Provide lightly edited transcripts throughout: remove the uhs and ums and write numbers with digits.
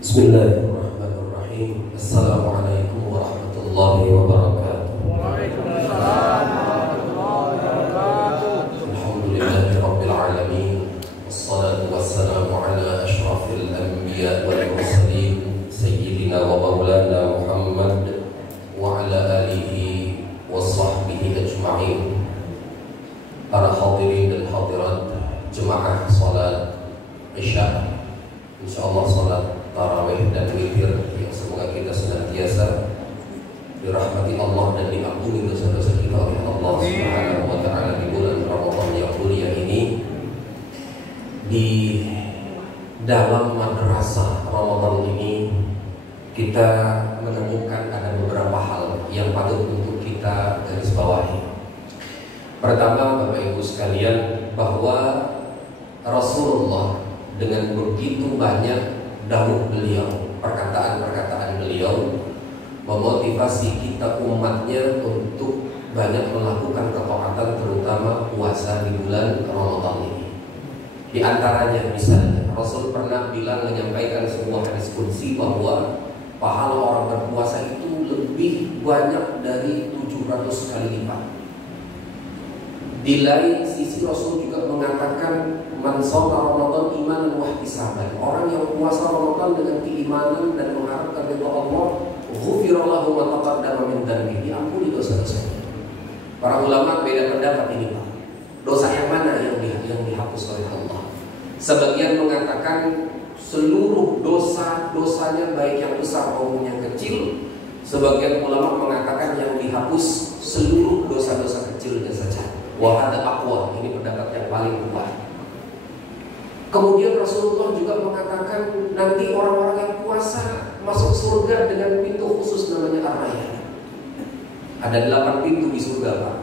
Bismillahirrahmanirrahim. Assalamualaikum warahmatullahi wabarakatuh. Waalaikumsalam warahmatullahi wabarakatuh. Alhamdulillahi rabbil alamin. Wassalatu wassalamu ala asyrafil anbiya wal mursalin sayyidina wa maulana Muhammad wa ala alihi wa sahbihi ajma'in. Para hadirin dan hadirat jemaah salat Isya, insyaallah salat tarawih dan witir yang semoga kita senantiasa dirahmati Allah dan diampuni dosa-dosa kita oleh Allah Subhanahu wa taala di bulan Ramadan yang mulia ini. Di dalam madrasah Ramadan ini kita menemukan ada beberapa hal yang patut untuk kita garis bawahi. Pertama, Bapak Ibu sekalian, bahwa Rasulullah dengan begitu banyak dawuh beliau, perkataan-perkataan beliau memotivasi kita umatnya untuk banyak melakukan ketaatan, terutama puasa di bulan Ramadan ini. Di antaranya misalnya Rasul pernah bilang, menyampaikan sebuah hadis qudsi bahwa pahala orang berpuasa itu lebih banyak dari 700 kali lipat. Di lain sisi Rasul juga mengatakan, man shoma Ramadan imanan wa ihtisaban. Orang yang puasa Ramadan dengan keimanan dan mengharapkan ridha Allah, ghufira lahu ma taqaddama min dhanbihi, diampuni dosa-dosanya. Para ulama beda pendapat ini, Pak. Dosa yang mana yang dihapus oleh Allah? Sebagian mengatakan seluruh dosa-dosanya, baik yang besar maupun yang kecil. Sebagian ulama mengatakan yang dihapus seluruh dosa-dosa kecilnya saja. Wahada aqwa, ini pendapat yang paling kuat. Kemudian Rasulullah juga mengatakan nanti orang-orang yang puasa masuk surga dengan pintu khusus namanya Ar-Rayyan. Ada 8 pintu di surga, Pak.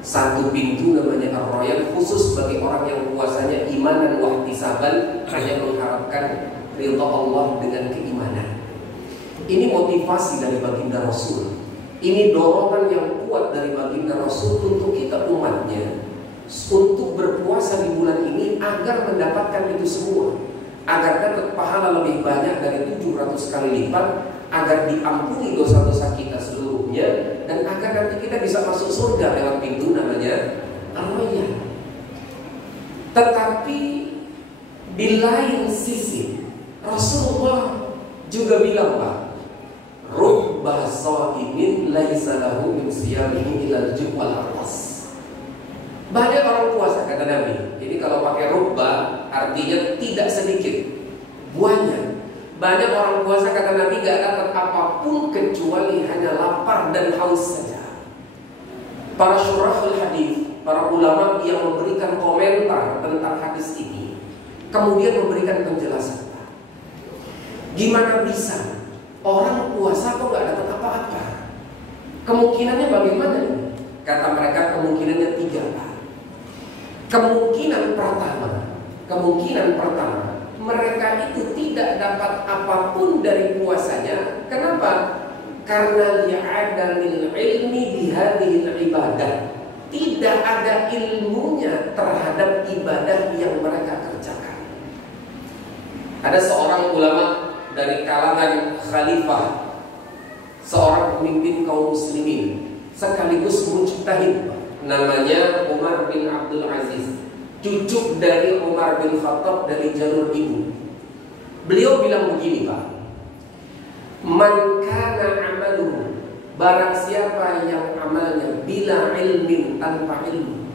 Satu pintu namanya Ar-Rayyan khusus bagi orang yang puasanya iman dan wahtisaban, hanya mengharapkan ridha Allah dengan keimanan. Ini motivasi dari baginda Rasul. Ini dorongan yang kuat dari baginda Rasul untuk kita umatnya, untuk berpuasa di bulan ini agar mendapatkan itu semua, agar dapat pahala lebih banyak dari 700 kali lipat, agar diampuni dosa-dosa kita seluruhnya, dan agar nanti kita bisa masuk surga lewat pintu namanya Ar-Rayyan. Tetapi di lain sisi Rasulullah juga bilang, Pak, rubba sha'imin laisa lahu min siyamihi illa al-ju' wal 'atas. Banyak orang puasa, kata Nabi. Jadi kalau pakai rubba artinya tidak sedikit, banyak. Banyak orang puasa, kata Nabi, gak dapat apapun kecuali hanya lapar dan haus saja. Para syurahul hadis, para ulama yang memberikan komentar tentang hadis ini, kemudian memberikan penjelasan. Gimana bisa orang puasa kok gak dapat apa-apa? Kemungkinannya bagaimana? Kata mereka kemungkinannya 3, Pak. Kemungkinan pertama, mereka itu tidak dapat apapun dari puasanya. Kenapa? Karena li'adamil ilmi bihadihil ibadah. Tidak ada ilmunya terhadap ibadah yang mereka kerjakan. Ada seorang ulama dari kalangan khalifah, seorang pemimpin kaum muslimin sekaligus mujtahid, namanya Umar bin Abdul Aziz, cucu dari Umar bin Khattab dari jalur ibu. Beliau bilang begini, Pak, man kana amaluhu, barang siapa yang amalnya bila ilmin, tanpa ilmu,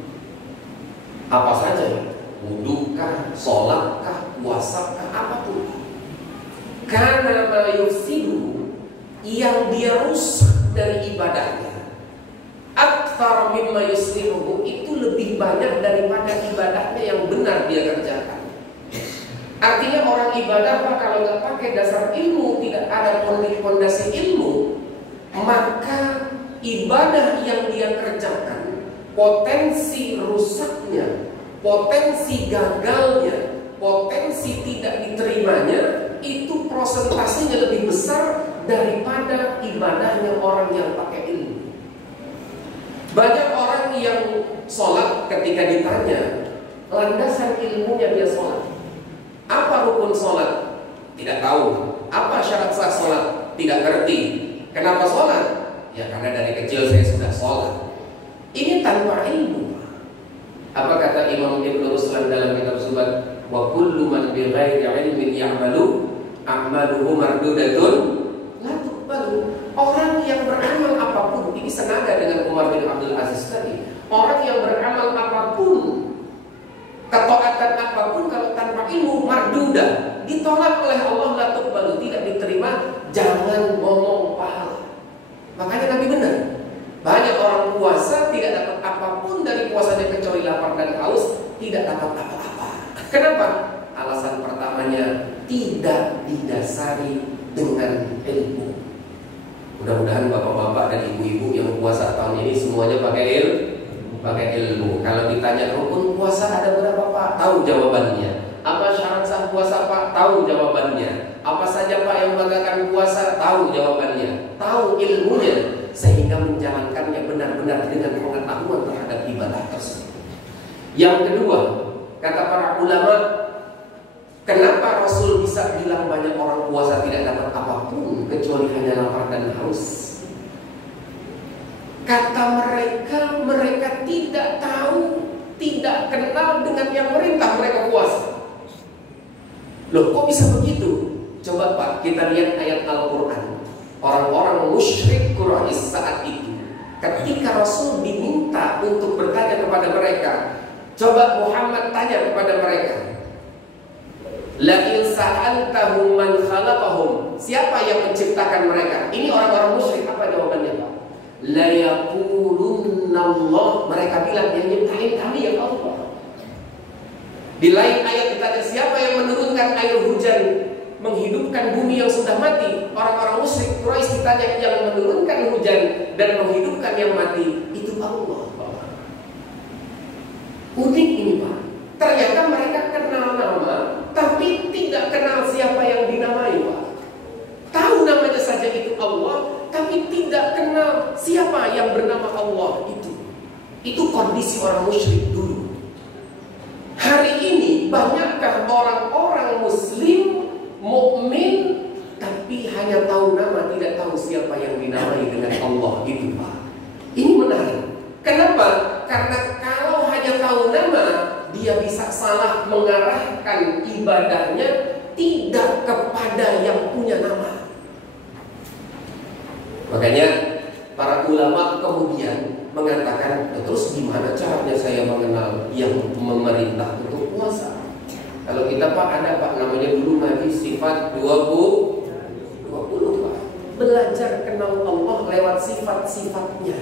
apa saja, wudukah, sholatkah, puasakah, apapun, karena ma yufsidu, yang dia rusak dari ibadahnya, aktsar mimma yuslihu, itu lebih banyak daripada ibadahnya yang benar dia kerjakan. Artinya orang ibadah, Pak, kalau nggak pakai dasar ilmu, tidak ada pondasi ilmu, maka ibadah yang dia kerjakan, potensi rusaknya, potensi gagalnya, potensi tidak diterimanya, itu prosentasenya lebih besar daripada ibadahnya orang yang pakai ilmu. Banyak orang yang sholat, ketika ditanya landasan ilmunya dia sholat, apa rukun sholat, tidak tahu. sholat? Tidak ngerti. Kenapa sholat? Ya karena dari kecil saya sudah sholat. Ini tanpa ilmu. Apa kata Imam Ibnu Ruslan dalam kitab Zubat? Wa kullu man bi ghairi ilmin ya'malu a'maluhu mardudatun la tuqbalu. Orang yang beramal apapun, ini senada dengan Umar bin Abdul Aziz tadi. Orang yang beramal apapun, ketaatan apapun, kalau tanpa ilmu mardudah, ditolak oleh Allah, la tuqbalu, tidak diterima. Jangan ngomong pahala. Makanya Nabi benar. Banyak orang puasa tidak dapat apapun dari puasanya kecuali lapar dan haus, tidak dapat apa-apa. Kenapa? Alasan pertamanya tidak didasari dengan ilmu. Mudah-mudahan bapak-bapak dan ibu-ibu yang puasa tahun ini semuanya pakai ilmu. Kalau ditanya rukun puasa ada berapa Pak? Tahu jawabannya. Apa syarat sah puasa Pak? Tahu jawabannya. Apa saja Pak yang membatalkan puasa? Tahu jawabannya. Tahu ilmunya, sehingga menjalankannya benar-benar dengan pengetahuan terhadap ibadah tersebut. Yang kedua, kata para ulama, kenapa Rasul bisa bilang banyak orang puasa tidak dapat apapun kecuali hanya lapar dan haus? Kata mereka tidak tahu, tidak kenal dengan yang merintah mereka puasa. Loh, kok bisa begitu? Coba Pak, kita lihat ayat Al-Quran. Orang-orang musyrik Quraisy saat itu, ketika Rasul diminta untuk bertanya kepada mereka, coba Muhammad tanya kepada mereka, la in sa'altahum man khalaqahum, siapa yang menciptakan mereka? Ini orang-orang musyrik. Apa jawabannya Pak? La yaqulunna Allah. Mereka bilang yang nyiptain kami ya Allah. Di lain ayat ditanya siapa yang menurunkan air hujan, menghidupkan bumi yang sudah mati. Orang-orang musyrik Quraisy ditanya yang menurunkan hujan dan menghidupkan yang mati, itu Allah. Unik ini Pak. Ternyata mereka kenal nama, tapi tidak kenal siapa yang dinamai Pak. Tahu namanya saja itu Allah, tapi tidak kenal siapa yang bernama Allah itu. Itu kondisi orang musyrik dulu. Hari ini banyakkah orang-orang Muslim mukmin tapi hanya tahu nama, tidak tahu siapa yang dinamai dengan Allah itu Pak. Ini menarik. Kenapa? Karena kalau hanya tahu nama, dia bisa salah mengarahkan ibadahnya tidak kepada yang punya nama. Makanya para ulama kemudian mengatakan, terus gimana caranya saya mengenal yang memerintah untuk puasa? Kalau kita Pak ada Pak namanya dulu ngaji sifat 20 Pak. Belajar kenal Allah lewat sifat-sifatnya.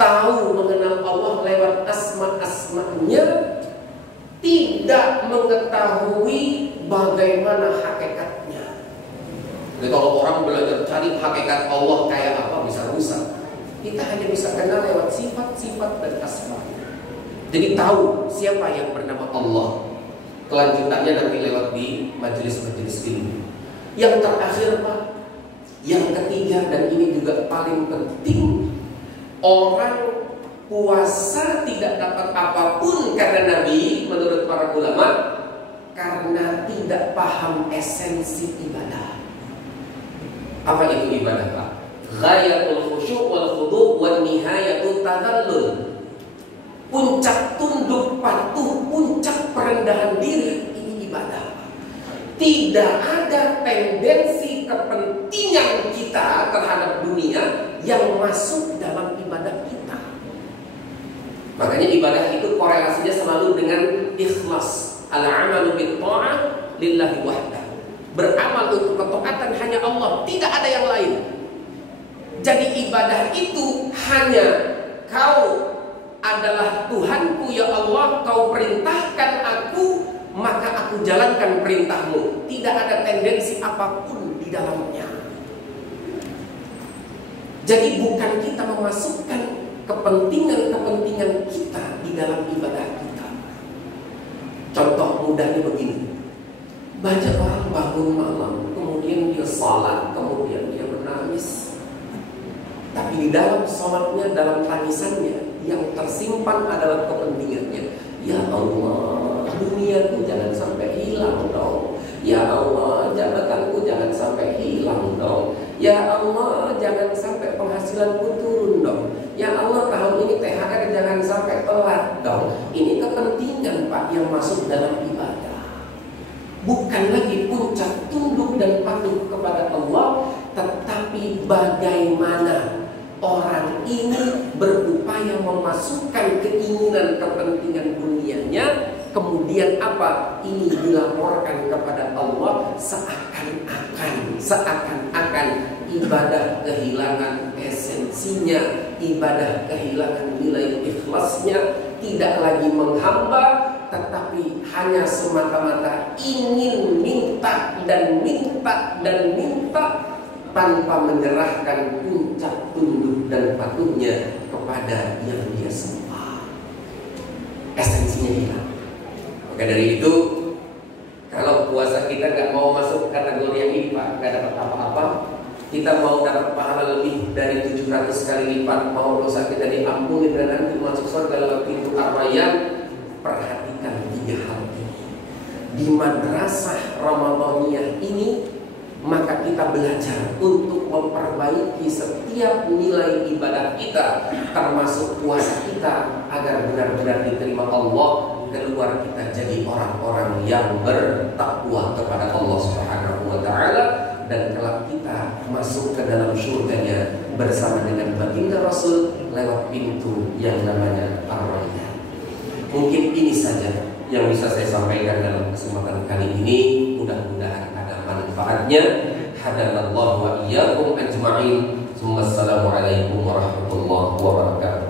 Tahu mengenal Allah lewat asma-asma'nya, tidak mengetahui bagaimana hakikatnya. Jadi kalau orang belajar cari hakikat Allah kayak apa, bisa rusak. Kita hanya bisa kenal lewat sifat-sifat dan asma. Jadi tahu siapa yang bernama Allah. Kelanjutannya nanti lewat di majelis-majelis ilmu. Yang terakhir Pak, yang ketiga dan ini juga paling penting, orang puasa tidak dapat apapun karena Nabi menurut para ulama karena tidak paham esensi ibadah. Apa itu ibadah Pak? Ghayatul khusyuk wal khudu' wan nihayatu tadallul. Puncak tunduk patuh, puncak perendahan diri, ini ibadah. Tidak ada tendensi kepentingan kita terhadap dunia yang masuk dalam ibadah kita. Makanya ibadah itu korelasinya selalu dengan ikhlas. Al-amalu bit-tha'ah lillahi wahdah. Beramal untuk ketaatan hanya Allah, tidak ada yang lain. Jadi ibadah itu hanya kau adalah Tuhanku ya Allah, kau perintahkan aku, maka aku jalankan perintahmu. Tidak ada tendensi apapun di dalamnya. Jadi bukan kita memasukkan kepentingan-kepentingan kita di dalam ibadah kita. Contoh mudahnya begini. Banyak orang bangun malam, kemudian dia salat, kemudian dia menangis. Tapi di dalam salatnya, dalam tangisannya, yang tersimpan adalah kepentingannya. Ya Allah, duniaku jangan sampai hilang dong. Ya Allah, jabatanku jangan sampai Ya Allah, jangan sampai penghasilanku turun dong. Ya Allah, tahun ini THR jangan sampai telat dong. Ini kepentingan Pak yang masuk dalam ibadah. Bukan lagi puncak tunduk dan patuh kepada Allah, tetapi bagaimana orang ini berupaya memasukkan keinginan kepentingan dunianya, kemudian apa? Ini dilaporkan kepada Allah seakan-akan ibadah kehilangan esensinya, ibadah kehilangan nilai ikhlasnya, tidak lagi menghamba, tetapi hanya semata-mata ingin minta dan minta dan minta, tanpa menyerahkan puncak tunduk dan patuhnya kepada yang dia sembah. Esensinya hilang. Maka dari itu, kalau puasa kita nggak mau masuk kategori yang ini Pak, nggak dapat apa-apa, kita mau dapat pahala lebih dari 700 kali lipat, mau dosa kita diampuni dan nanti masuk surga lewat pintu Ar-Rayyan, perhatikan 3 hal ini. Di madrasah Ramadaniyah ini, maka kita belajar untuk memperbaiki setiap nilai ibadah kita, termasuk puasa kita, agar benar-benar diterima Allah. Keluar kita jadi orang-orang yang bertakwa kepada Allah Subhanahu wa Ta'ala, dan kelak kita masuk ke dalam surganya bersama dengan baginda Rasul lewat pintu yang namanya Ar-Rayyan. Mungkin ini saja yang bisa saya sampaikan dalam kesempatan kali ini. Mudah-mudahan ada manfaatnya. Hadanallahu wa iyyakum ajma'in. Assalamualaikum warahmatullahi wabarakatuh.